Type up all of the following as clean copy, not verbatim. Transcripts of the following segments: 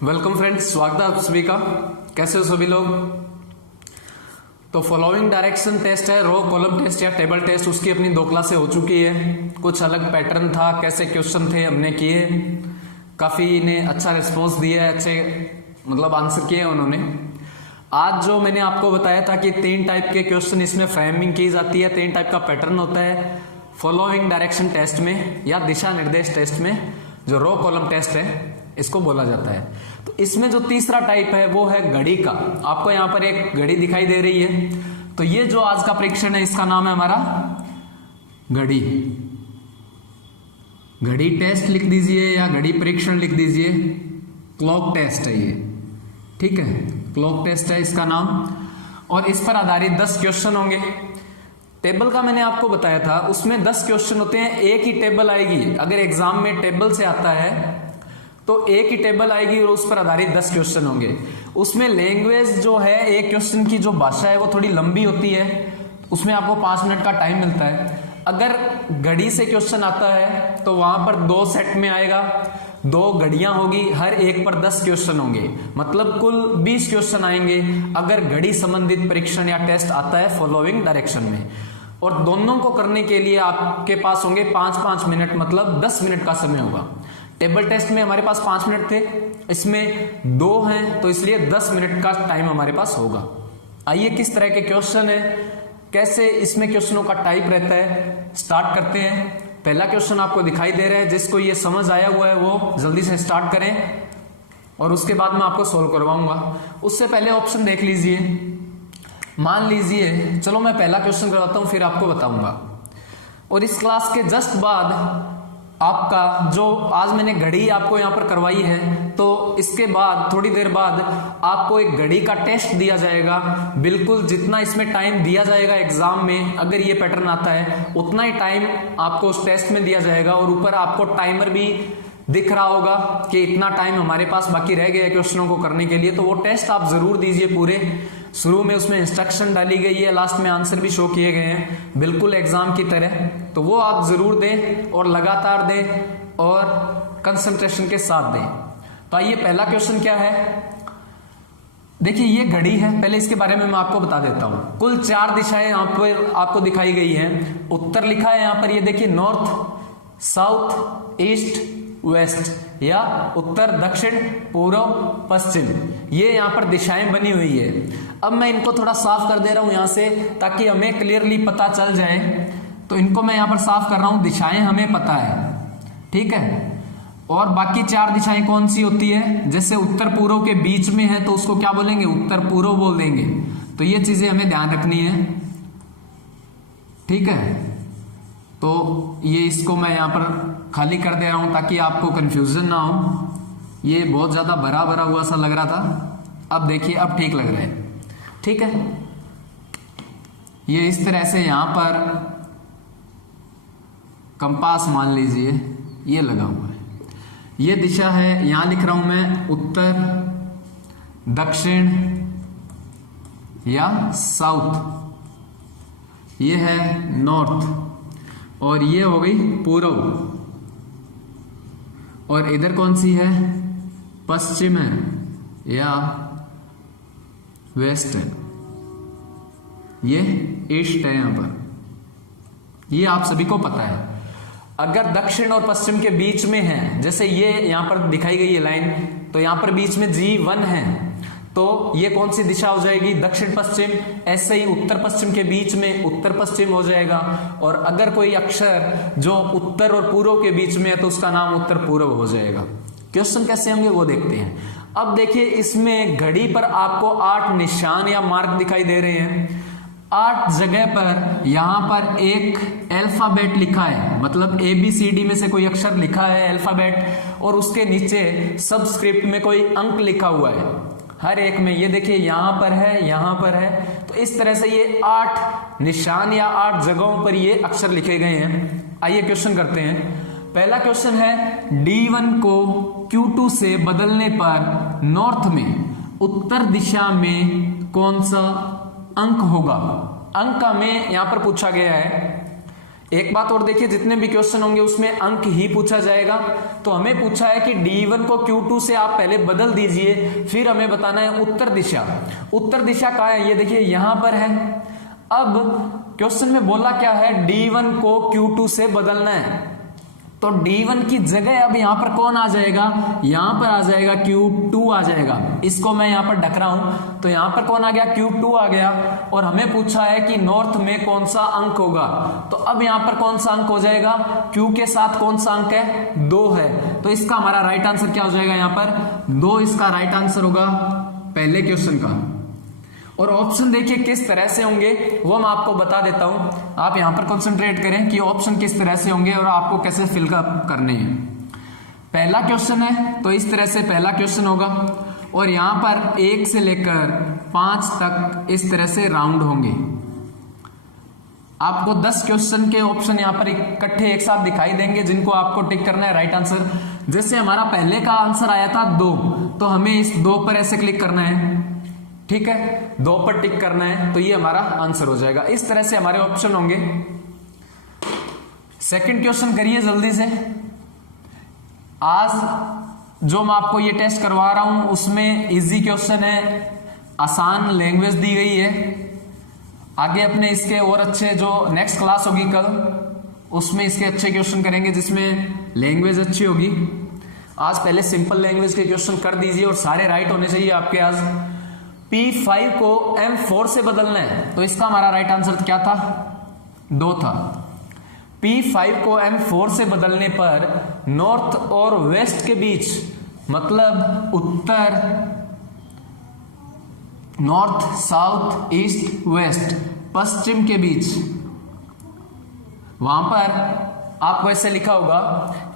Welcome friends, स्वागत है आप सभी का। कैसे हो सभी लोग। तो फॉलोइंग डायरेक्शन टेस्ट है, रो कॉलम टेस्ट या टेबल टेस्ट, उसकी अपनी 2 क्लासें हो चुकी है। कुछ अलग पैटर्न था, कैसे क्वेश्चन थे हमने किए, काफी ने अच्छा रिस्पॉन्स दिया है, अच्छे मतलब आंसर किए उन्होंने। आज जो मैंने आपको बताया था कि 3 टाइप के क्वेश्चन इसमें फ्रेमिंग की जाती है, 3 टाइप का पैटर्न होता है फॉलोइंग डायरेक्शन टेस्ट में या दिशा निर्देश टेस्ट में, जो रो कॉलम टेस्ट है इसको बोला जाता है। तो इसमें जो तीसरा टाइप है वो है घड़ी का। आपको यहां पर एक घड़ी दिखाई दे रही है, तो ये जो आज का परीक्षण है इसका नाम है हमारा घड़ी। घड़ी टेस्ट लिख दीजिए या घड़ी परीक्षण लिख दीजिए। क्लॉक टेस्ट है ये, ठीक है, क्लॉक टेस्ट है इसका नाम। और इस पर आधारित 10 क्वेश्चन होंगे। टेबल का मैंने आपको बताया था, उसमें 10 क्वेश्चन होते हैं, एक ही टेबल आएगी। अगर एग्जाम में टेबल से आता है तो एक ही टेबल आएगी और उस पर आधारित 10 क्वेश्चन होंगे। उसमें लैंग्वेज जो है, एक क्वेश्चन की जो भाषा है वो थोड़ी लंबी होती है, उसमें आपको 5 मिनट का टाइम मिलता है। अगर घड़ी से क्वेश्चन आता है तो वहां पर 2 सेट में आएगा, 2 घड़ियां होगी, हर एक पर 10 क्वेश्चन होंगे, मतलब कुल 20 क्वेश्चन आएंगे अगर घड़ी संबंधित परीक्षण या टेस्ट आता है फॉलोइंग डायरेक्शन में। और दोनों को करने के लिए आपके पास होंगे 5-5 मिनट, मतलब 10 मिनट का समय होगा। टेबल टेस्ट में हमारे पास 5 मिनट थे, इसमें 2 हैं, तो इसलिए 10 मिनट का टाइम हमारे पास होगा। आइए किस तरह के क्वेश्चन है, कैसे इसमें क्वेश्चनों का टाइप रहता है, स्टार्ट करते हैं। पहला क्वेश्चन आपको दिखाई दे रहा है, जिसको ये समझ आया हुआ है वो जल्दी से स्टार्ट करें और उसके बाद मैं आपको सोल्व करवाऊंगा। उससे पहले ऑप्शन देख लीजिए। मान लीजिए, चलो मैं पहला क्वेश्चन करवाता हूं फिर आपको बताऊंगा। और इस क्लास के जस्ट बाद आपका जो आज मैंने घड़ी आपको यहां पर करवाई है, तो इसके बाद थोड़ी देर बाद आपको एक घड़ी का टेस्ट दिया जाएगा। बिल्कुल जितना इसमें टाइम दिया जाएगा एग्जाम में, अगर ये पैटर्न आता है उतना ही टाइम आपको उस टेस्ट में दिया जाएगा। और ऊपर आपको टाइमर भी दिख रहा होगा कि इतना टाइम हमारे पास बाकी रह गया है क्वेश्चनों को करने के लिए। तो वो टेस्ट आप जरूर दीजिए पूरे। शुरू में उसमें इंस्ट्रक्शन डाली गई है, लास्ट में आंसर भी शो किए गए हैं, बिल्कुल एग्जाम की तरह। तो वो आप जरूर दें और लगातार दें और कंसंट्रेशन के साथ दें। तो आइए पहला क्वेश्चन क्या है। देखिए ये घड़ी है, पहले इसके बारे में मैं आपको बता देता हूं। कुल 4 दिशाएं यहां पर आपको दिखाई गई हैं। उत्तर लिखा है यहां पर, ये देखिए नॉर्थ, साउथ, ईस्ट, वेस्ट या उत्तर, दक्षिण, पूर्व, पश्चिम, ये यहां पर दिशाएं बनी हुई है। अब मैं इनको थोड़ा साफ कर दे रहा हूं यहां से, ताकि हमें क्लियरली पता चल जाए। तो इनको मैं यहां पर साफ कर रहा हूं, दिशाएं हमें पता है, ठीक है। और बाकी 4 दिशाएं कौन सी होती है, जैसे उत्तर पूर्व के बीच में है तो उसको क्या बोलेंगे, उत्तर पूर्व बोल देंगे। तो ये चीजें हमें ध्यान रखनी है, ठीक है। तो ये इसको मैं यहां पर खाली कर दे रहा हूं ताकि आपको कंफ्यूजन ना हो। ये बहुत ज्यादा भरा भरा हुआ सा लग रहा था, अब देखिए अब ठीक लग रहा है, ठीक है। ये इस तरह से यहां पर कंपास मान लीजिए ये लगा हुआ है, ये दिशा है। यहां लिख रहा हूं मैं उत्तर, दक्षिण या साउथ, ये है नॉर्थ, और ये हो गई पूर्व। और इधर कौन सी है, पश्चिम है या वेस्ट है, ये ईस्ट है यहां पर। ये आप सभी को पता है। अगर दक्षिण और पश्चिम के बीच में है, जैसे ये यहां पर दिखाई गई है लाइन, तो यहां पर बीच में G1 है, तो ये कौन सी दिशा हो जाएगी, दक्षिण पश्चिम। ऐसे ही उत्तर पश्चिम के बीच में उत्तर पश्चिम हो जाएगा। और अगर कोई अक्षर जो उत्तर और पूर्व के बीच में है तो उसका नाम उत्तर पूर्व हो जाएगा। क्वेश्चन कैसे होंगे वो देखते हैं। अब देखिए इसमें घड़ी पर आपको 8 निशान या मार्क दिखाई दे रहे हैं। 8 जगह पर यहां पर एक अल्फाबेट लिखा है, मतलब ABCD में से कोई अक्षर लिखा है अल्फाबेट, और उसके नीचे सबस्क्रिप्ट में कोई अंक लिखा हुआ है हर एक में। ये देखिए यहां पर है, यहां पर है। तो इस तरह से ये 8 निशान या 8 जगहों पर ये अक्षर लिखे गए हैं। आइए क्वेश्चन करते हैं। पहला क्वेश्चन है, D1 को Q2 से बदलने पर नॉर्थ में उत्तर दिशा में कौन सा अंक होगा। अंक हमें यहां पर पूछा गया है एक बात और देखिए, जितने भी क्वेश्चन होंगे उसमें अंक ही पूछा जाएगा। तो हमें पूछा है कि D1 को Q2 से आप पहले बदल दीजिए, फिर हमें बताना है उत्तर दिशा। उत्तर दिशा कहाँ है, ये देखिए यहां पर है। अब क्वेश्चन में बोला क्या है, D1 को Q2 से बदलना है, तो D1 की जगह अब यहां पर कौन आ जाएगा, यहां पर आ जाएगा Q2 आ जाएगा। इसको मैं यहां पर ढक रहा हूं, तो यहां पर कौन आ गया, Q2 आ गया। और हमें पूछा है कि नॉर्थ में कौन सा अंक होगा, तो अब यहां पर कौन सा अंक हो जाएगा, Q के साथ कौन सा अंक है, 2 है। तो इसका हमारा राइट आंसर क्या हो जाएगा, यहां पर 2 इसका राइट आंसर होगा पहले क्वेश्चन का। और ऑप्शन देखिए किस तरह से होंगे वो मैं आपको बता देता हूं, आप यहां पर कंसंट्रेट करें कि ऑप्शन किस तरह से होंगे और आपको कैसे फिलअप करने हैं। पहला क्वेश्चन है तो इस तरह से पहला क्वेश्चन होगा, और यहां पर 1 से लेकर 5 तक इस तरह से राउंड होंगे। आपको 10 क्वेश्चन के ऑप्शन यहां पर इकट्ठे एक साथ दिखाई देंगे, जिनको आपको टिक करना है राइट आंसर। जैसे हमारा पहले का आंसर आया था 2, तो हमें इस 2 पर ऐसे क्लिक करना है, ठीक है, 2 पर टिक करना है, तो ये हमारा आंसर हो जाएगा। इस तरह से हमारे ऑप्शन होंगे। सेकंड क्वेश्चन करिए जल्दी से। आज जो मैं आपको ये टेस्ट करवा रहा हूं उसमें इजी क्वेश्चन है, आसान लैंग्वेज दी गई है। आगे अपने इसके और अच्छे जो नेक्स्ट क्लास होगी कल, उसमें इसके अच्छे क्वेश्चन करेंगे जिसमें लैंग्वेज अच्छी होगी। आज पहले सिंपल लैंग्वेज के क्वेश्चन कर दीजिए और सारे राइट होने चाहिए आपके। आज P5 को M4 से बदलना है, तो इसका हमारा राइट आंसर क्या था, 2 था। P5 को M4 से बदलने पर नॉर्थ और वेस्ट के बीच, मतलब उत्तर, नॉर्थ साउथ ईस्ट वेस्ट, पश्चिम के बीच, वहां पर आपको ऐसे लिखा होगा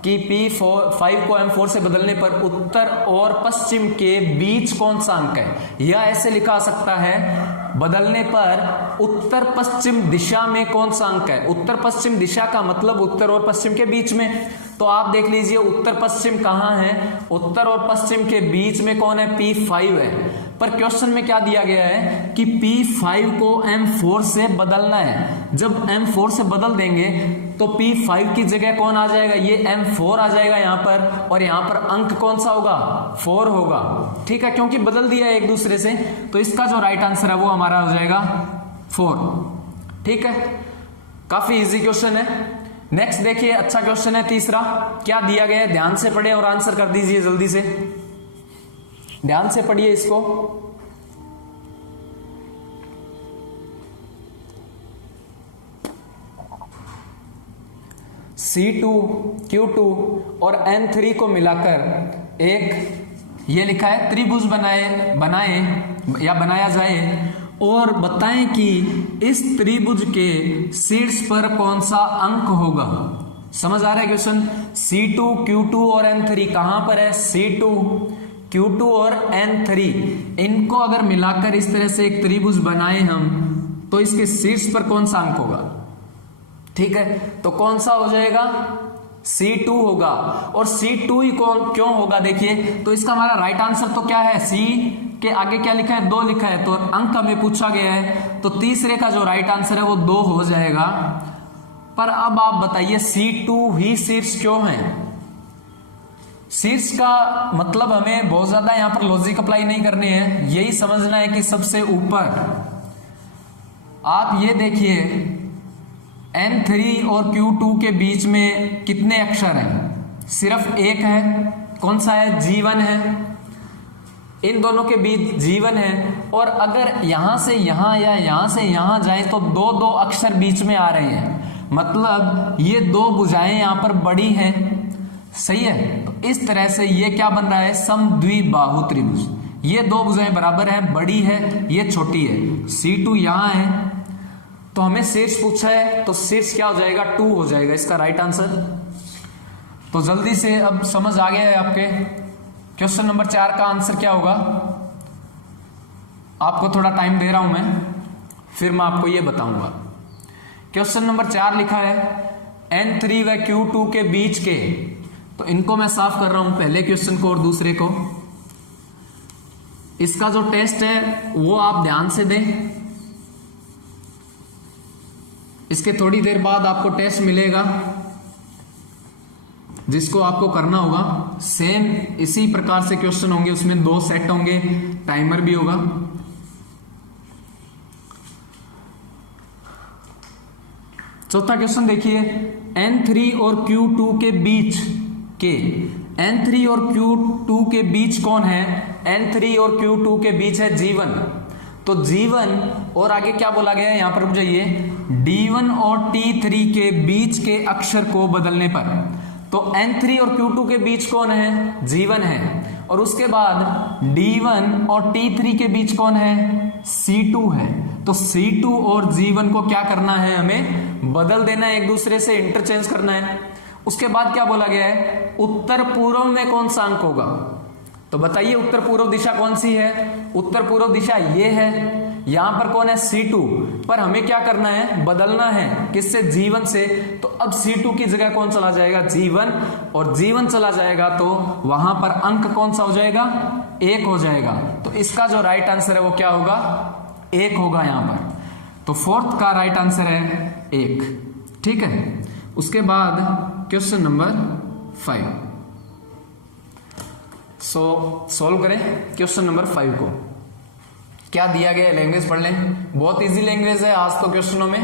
कि P5 को M4 से बदलने पर उत्तर और पश्चिम के बीच कौन सा अंक है, या ऐसे लिखा सकता है बदलने पर उत्तर पश्चिम दिशा में कौन सा अंक है। उत्तर पश्चिम दिशा का मतलब उत्तर और पश्चिम के बीच में। तो आप देख लीजिए उत्तर पश्चिम कहां है, उत्तर और पश्चिम के बीच में कौन है, P5 है। पर क्वेश्चन में क्या दिया गया है कि P5 को M4 से बदलना है। जब M4 से बदल देंगे तो P5 की जगह कौन आ जाएगा, ये M4 आ जाएगा यहां पर, और यहां पर अंक कौन सा होगा, 4 होगा, ठीक है, क्योंकि बदल दिया है एक दूसरे से। तो इसका जो राइट आंसर है वो हमारा हो जाएगा 4, ठीक है। काफी इजी क्वेश्चन है। नेक्स्ट देखिए, अच्छा क्वेश्चन है तीसरा। क्या दिया गया है, ध्यान से पढ़े और आंसर कर दीजिए जल्दी से, ध्यान से पढ़िए इसको। C2, Q2 और N3 को मिलाकर एक ये लिखा है त्रिभुज बनाया जाए और बताएं कि इस त्रिभुज के शीर्ष पर कौन सा अंक होगा। समझ आ रहा है क्वेश्चन। C2, Q2 और N3 कहां पर है, C2, Q2 और N3, इनको अगर मिलाकर इस तरह से एक त्रिभुज बनाए हम, तो इसके शीर्ष पर कौन सा अंक होगा, ठीक है। तो कौन सा हो जाएगा, C2 होगा। और C2 ही क्यों होगा, देखिए तो इसका हमारा राइट आंसर तो क्या है, C के आगे क्या लिखा है, 2 लिखा है, तो अंक हमें पूछा गया है, तो तीसरे का जो राइट आंसर है वो 2 हो जाएगा। पर अब आप बताइए C2 ही शीर्ष क्यों है। शीर्ष का मतलब हमें बहुत ज्यादा यहां पर लॉजिक अप्लाई नहीं करने हैं, यही समझना है कि सबसे ऊपर। आप ये देखिए N3 और Q2 के बीच में कितने अक्षर हैं, सिर्फ एक है, कौन सा है, G1 है। इन दोनों के बीच G1 है, और अगर यहां से यहां या यहां से यहां जाए तो 2 अक्षर बीच में आ रहे हैं, मतलब ये 2 भुजाएं यहां पर बड़ी हैं, सही है। तो इस तरह से ये क्या बन रहा है, समद्विबाहु त्रिभुज। ये 2 भुजाएं बराबर है, बड़ी है, ये छोटी है। C2 यहां है, तो हमें शीर्ष पूछा है, तो शीर्ष क्या हो जाएगा, 2 हो जाएगा इसका राइट आंसर। तो जल्दी से अब समझ आ गया है आपके। क्वेश्चन नंबर 4 का आंसर क्या होगा, आपको थोड़ा टाइम दे रहा हूं मैं, फिर मैं आपको ये बताऊंगा। क्वेश्चन नंबर 4 लिखा है N3 व Q2 के बीच के, तो इनको मैं साफ कर रहा हूं, पहले क्वेश्चन को और दूसरे को। इसका जो टेस्ट है वो आप ध्यान से दें। इसके थोड़ी देर बाद आपको टेस्ट मिलेगा जिसको आपको करना होगा। सेम इसी प्रकार से क्वेश्चन होंगे, उसमें 2 सेट होंगे, टाइमर भी होगा। चौथा क्वेश्चन देखिए, N3 और Q2 के बीच के, N3 और Q2 के बीच कौन है? N3 और Q2 के बीच है G1। तो G1 और आगे क्या बोला गया है, यहां पर रुक जाइए, D1 और T3 के बीच के अक्षर को बदलने पर। तो N3 और Q2 के बीच कौन है? G1 है। और उसके बाद D1 और T3 के बीच कौन है? C2 है। तो C2 और G1 को क्या करना है? हमें बदल देना है, एक दूसरे से इंटरचेंज करना है। उसके बाद क्या बोला गया है? उत्तर पूर्व में कौन सा अंक होगा? तो बताइए उत्तर पूर्व दिशा कौन सी है? उत्तर पूर्व दिशा ये है। यहां पर कौन है? C2। पर हमें क्या करना है? बदलना है। किससे? G1 से। तो अब C2 की जगह कौन चला जाएगा? G1। और G1 चला जाएगा तो वहां पर अंक कौन सा हो जाएगा? 1 हो जाएगा। तो इसका जो राइट आंसर है वो क्या होगा? 1 होगा यहां पर। तो फोर्थ का राइट आंसर है 1। ठीक है। उसके बाद क्वेश्चन नंबर 5। सॉल्व करें क्वेश्चन नंबर 5 को। क्या दिया गया है? लैंग्वेज पढ़ लें, बहुत इजी लैंग्वेज है आज तो क्वेश्चनों में।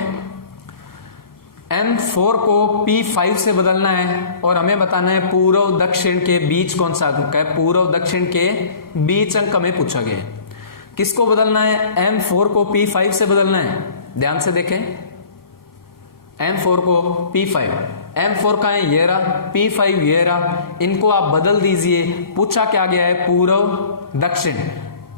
M4 को P5 से बदलना है और हमें बताना है पूर्व दक्षिण के बीच कौन सा अंक है। पूर्व दक्षिण के बीच अंक हमें पूछा गया है। किसको बदलना है? M4 को P5 से बदलना है। ध्यान से देखें, M4 को P5, M4 का है ये रहा, P5 ये रहा। इनको आप बदल दीजिए। पूछा क्या गया है? पूर्व दक्षिण,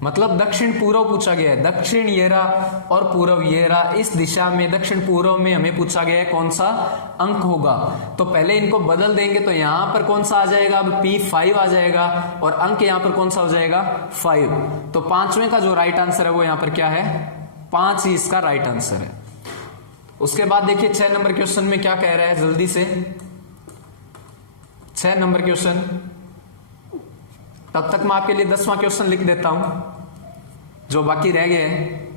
मतलब दक्षिण पूर्व पूछा गया है। दक्षिण ये रहा और पूर्व ये रहा। इस दिशा में दक्षिण पूर्व में हमें पूछा गया है कौन सा अंक होगा। तो पहले इनको बदल देंगे तो यहां पर कौन सा आ जाएगा? अब P5 आ जाएगा और अंक यहां पर कौन सा हो जाएगा? 5। तो पांचवें का जो राइट आंसर है वो यहां पर क्या है? 5 ही इसका राइट आंसर है। उसके बाद देखिए 6 नंबर क्वेश्चन में क्या कह रहा है, जल्दी से 6 नंबर क्वेश्चन। तब तक मैं आपके लिए 10वां क्वेश्चन लिख देता हूं जो बाकी रह गए हैं।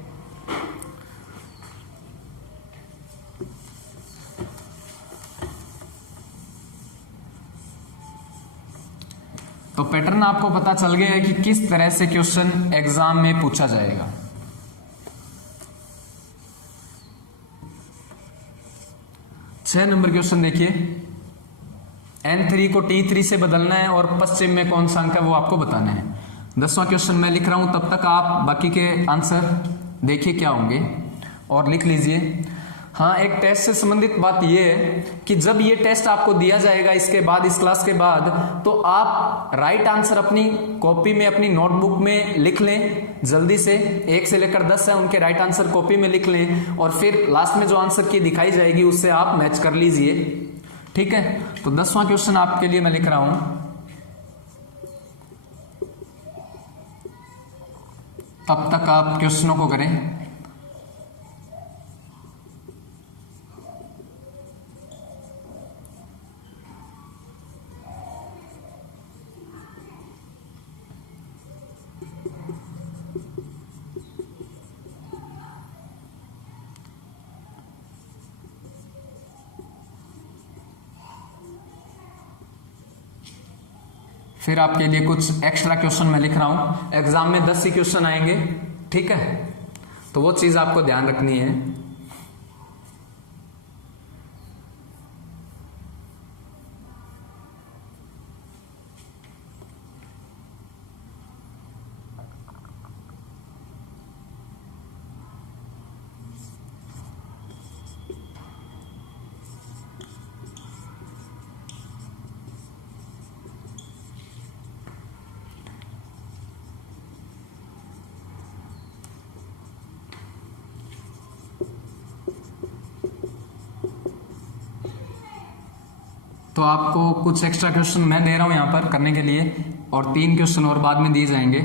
तो पैटर्न आपको पता चल गया है कि किस तरह से क्वेश्चन एग्जाम में पूछा जाएगा। छह नंबर क्वेश्चन देखिए, N3 को T3 से बदलना है और पश्चिम में कौन सा अंक है वो आपको बताना है। 10वां क्वेश्चन मैं लिख रहा हूं, तब तक आप बाकी के आंसर देखिए क्या होंगे और लिख लीजिए। हाँ, एक टेस्ट से संबंधित बात यह है कि जब ये टेस्ट आपको दिया जाएगा इसके बाद, इस क्लास के बाद, तो आप राइट आंसर अपनी कॉपी में, अपनी नोटबुक में लिख लें जल्दी से। 1 से लेकर 10 है उनके राइट आंसर कॉपी में लिख लें और फिर लास्ट में जो आंसर की दिखाई जाएगी उससे आप मैच कर लीजिए। ठीक है, तो 10वां क्वेश्चन आपके लिए मैं लिख रहा हूं, तब तक आप क्वेश्चनों को करें। फिर आपके लिए कुछ एक्स्ट्रा क्वेश्चन मैं लिख रहा हूं। एग्जाम में 10 ही क्वेश्चन आएंगे, ठीक है, तो वो चीज आपको ध्यान रखनी है। तो आपको कुछ एक्स्ट्रा क्वेश्चन मैं दे रहा हूं यहां पर करने के लिए और 3 क्वेश्चन और बाद में दिए जाएंगे।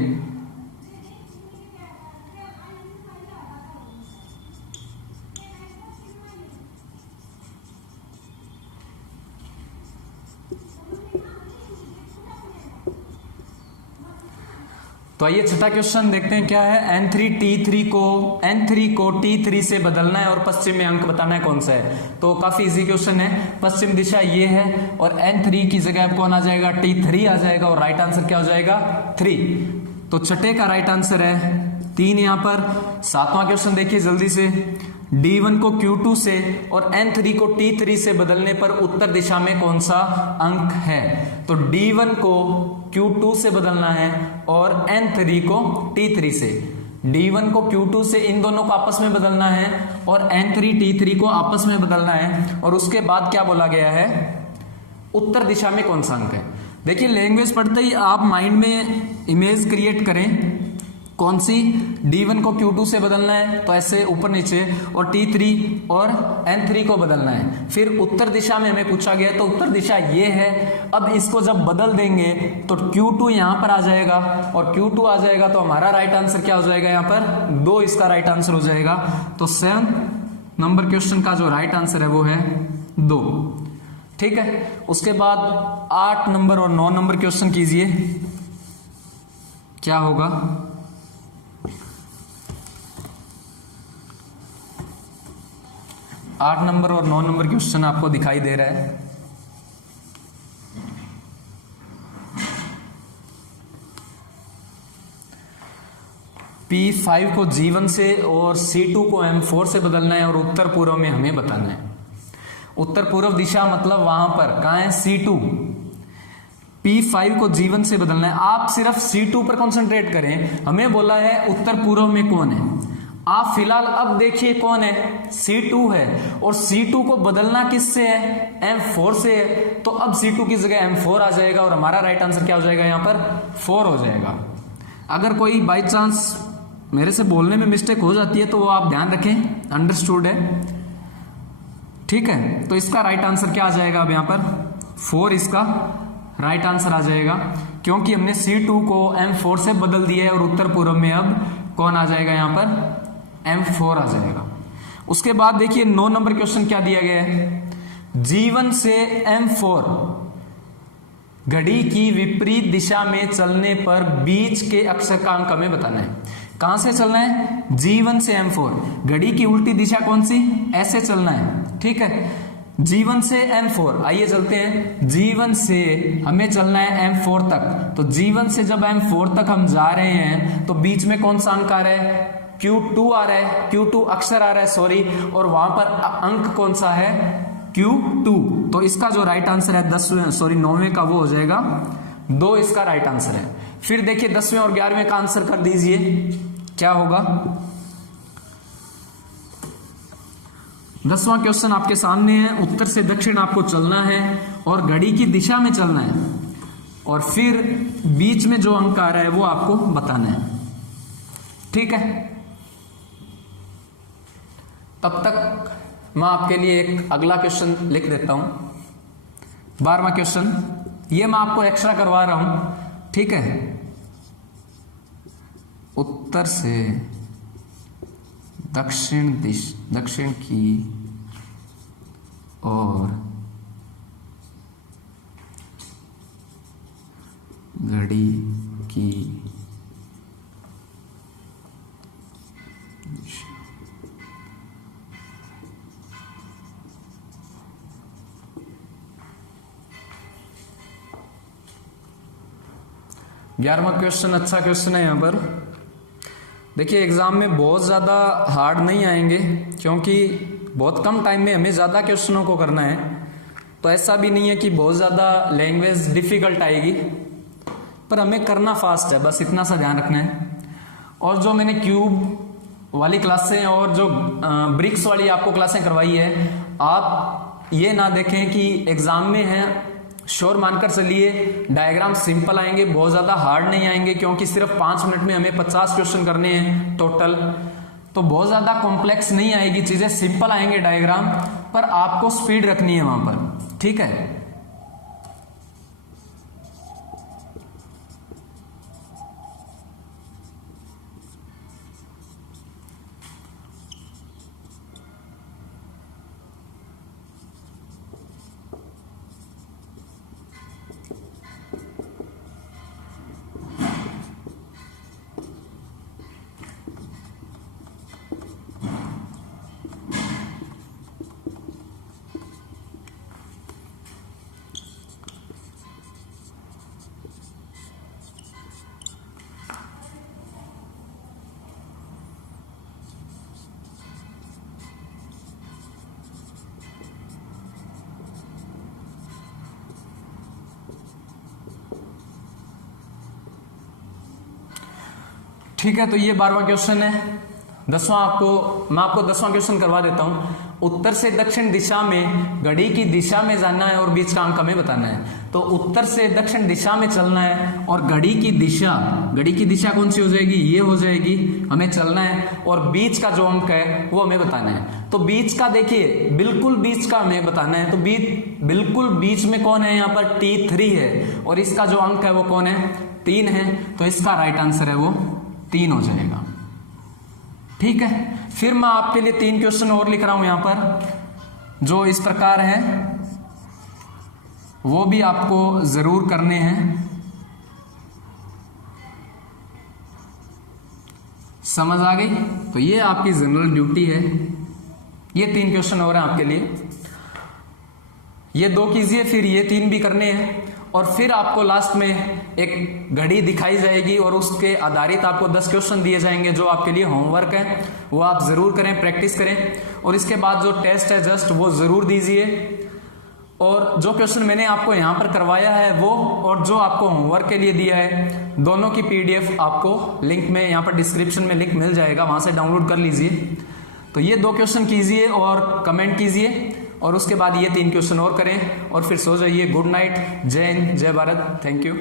तो आइए छठा क्वेश्चन देखते हैं क्या है। N3 को T3 से बदलना है और पश्चिम में अंक बताना है कौन सा है। तो काफी इजी क्वेश्चन है। पश्चिम दिशा ये है और N3 की जगह अब कौन आ जाएगा, T3 आ जाएगा और राइट आंसर क्या हो जाएगा 3। तो छठे का राइट आंसर है 3 यहां पर। सातवां क्वेश्चन देखिए जल्दी से। D1 को Q2 से और N3 को T3 से बदलने पर उत्तर दिशा में कौन सा अंक है। तो D1 को Q2 से बदलना है और N3 को T3 से। D1 को Q2 से इन दोनों को आपस में बदलना है और N3 T3 को आपस में बदलना है। और उसके बाद क्या बोला गया है, उत्तर दिशा में कौन सा अंक है। देखिए लैंग्वेज पढ़ते ही आप माइंड में इमेज क्रिएट करें, कौन सी, D1 को Q2 से बदलना है तो ऐसे ऊपर नीचे, और T3 और N3 को बदलना है। फिर उत्तर दिशा में हमें पूछा गया तो उत्तर दिशा ये है। अब इसको जब बदल देंगे तो Q2 यहां पर आ जाएगा और Q2 आ जाएगा तो हमारा राइट आंसर क्या हो जाएगा, यहां पर 2 इसका राइट आंसर हो जाएगा। तो 7 नंबर क्वेश्चन का जो राइट आंसर है वो है 2। ठीक है, उसके बाद 8 नंबर और 9 नंबर क्वेश्चन कीजिए, क्या होगा। 8 नंबर और 9 नंबर क्वेश्चन आपको दिखाई दे रहा है। P5 को G1 से और C2 को M4 से बदलना है और उत्तर पूर्व में हमें बताना है। उत्तर पूर्व दिशा मतलब वहां पर कहां है, C2। P5 को G1 से बदलना है। आप सिर्फ C2 पर कंसंट्रेट करें, हमें बोला है उत्तर पूर्व में कौन है। आप फिलहाल अब देखिए कौन है, C2 है और C2 को बदलना किससे है, M4 से है। तो अब C2 की जगह M4 आ जाएगा और हमारा राइट आंसर क्या हो जाएगा, यहां पर 4 हो जाएगा। अगर कोई बाई चांस मेरे से बोलने में मिस्टेक हो जाती है तो वो आप ध्यान रखें, अंडरस्टूड है। ठीक है, तो इसका राइट आंसर क्या आ जाएगा, अब यहां पर 4 इसका राइट आंसर आ जाएगा, क्योंकि हमने C2 को M4 से बदल दिया है और उत्तर पूर्व में अब कौन आ जाएगा, यहां पर M4 आ जाएगा। उसके बाद देखिए 9 नंबर क्वेश्चन क्या दिया गया है। G1 से M4 घड़ी की विपरीत दिशा में चलने पर बीच के अक्षर का अंक हमें बताना है। कहां से चलना है, G1 से M4। घड़ी की उल्टी दिशा कौन सी, ऐसे चलना है। ठीक है, G1 से M4, आइए चलते हैं। G1 से हमें चलना है M4 तक। तो G1 से जब M4 तक हम जा रहे हैं तो बीच में कौन सा अंक आ रहा है, Q2 आ रहा है, Q2 अक्षर आ रहा है सॉरी, और वहां पर अंक कौन सा है, Q2। तो इसका जो राइट आंसर है 9वें का वो हो जाएगा 2, इसका राइट आंसर है। फिर देखिए 10वें और 11वें का आंसर कर दीजिए, क्या होगा। 10वां क्वेश्चन आपके सामने है। उत्तर से दक्षिण आपको चलना है और घड़ी की दिशा में चलना है और फिर बीच में जो अंक आ रहा है वो आपको बताना है। ठीक है, तब तक मैं आपके लिए एक अगला क्वेश्चन लिख देता हूं। 12वां क्वेश्चन, ये मैं आपको एक्स्ट्रा करवा रहा हूं। ठीक है, उत्तर से दक्षिण की और घड़ी की दिशा। 11वां क्वेश्चन अच्छा क्वेश्चन है। यहां पर देखिए एग्जाम में बहुत ज्यादा हार्ड नहीं आएंगे, क्योंकि बहुत कम टाइम में हमें ज्यादा क्वेश्चनों को करना है। तो ऐसा भी नहीं है कि बहुत ज्यादा लैंग्वेज डिफिकल्ट आएगी, पर हमें करना फास्ट है, बस इतना सा ध्यान रखना है। और जो मैंने क्यूब वाली क्लासें और जो ब्रिक्स वाली आपको क्लासें करवाई है, आप ये ना देखें कि एग्जाम में है, श्योर मानकर चलिए डायग्राम सिंपल आएंगे, बहुत ज्यादा हार्ड नहीं आएंगे, क्योंकि सिर्फ 5 मिनट में हमें 50 क्वेश्चन करने हैं टोटल। तो बहुत ज्यादा कॉम्प्लेक्स नहीं आएगी चीजें, सिंपल आएंगे डायग्राम, पर आपको स्पीड रखनी है वहां पर। ठीक है, ठीक है, तो ये 12वां क्वेश्चन है। मैं आपको 10वां क्वेश्चन करवा देता हूं। उत्तर से दक्षिण दिशा में घड़ी की दिशा में जाना है और बीच का अंक हमें बताना है। तो उत्तर से दक्षिण दिशा में चलना है और घड़ी की दिशा कौन सी हो जाएगी, ये हो जाएगी, हमें चलना है और बीच का जो अंक है वो हमें बताना है। तो बीच का देखिए, बिल्कुल बीच का हमें बताना है। तो बिल्कुल बीच में कौन है, यहाँ पर T3 है और इसका जो अंक है वो कौन है, 3 है। तो इसका राइट आंसर है वो 3 हो जाएगा। ठीक है, फिर मैं आपके लिए 3 क्वेश्चन और लिख रहा हूं यहां पर, जो इस प्रकार है, वो भी आपको जरूर करने हैं। समझ आ गई? तो ये आपकी जनरल ड्यूटी है। ये 3 क्वेश्चन और हैं आपके लिए, ये 2 कीजिए, फिर ये 3 भी करने हैं और फिर आपको लास्ट में एक घड़ी दिखाई जाएगी और उसके आधारित आपको 10 क्वेश्चन दिए जाएंगे जो आपके लिए होमवर्क है, वो आप जरूर करें, प्रैक्टिस करें और इसके बाद जो टेस्ट है जस्ट वो जरूर दीजिए। और जो क्वेश्चन मैंने आपको यहाँ पर करवाया है वो और जो आपको होमवर्क के लिए दिया है, दोनों की PDF आपको लिंक में, यहाँ पर डिस्क्रिप्शन में लिंक मिल जाएगा, वहां से डाउनलोड कर लीजिए। तो ये 2 क्वेश्चन कीजिए और कमेंट कीजिए और उसके बाद ये 3 क्वेश्चन और करें और फिर सो जाइए। गुड नाइट, जय हिंद, जय भारत, थैंक यू।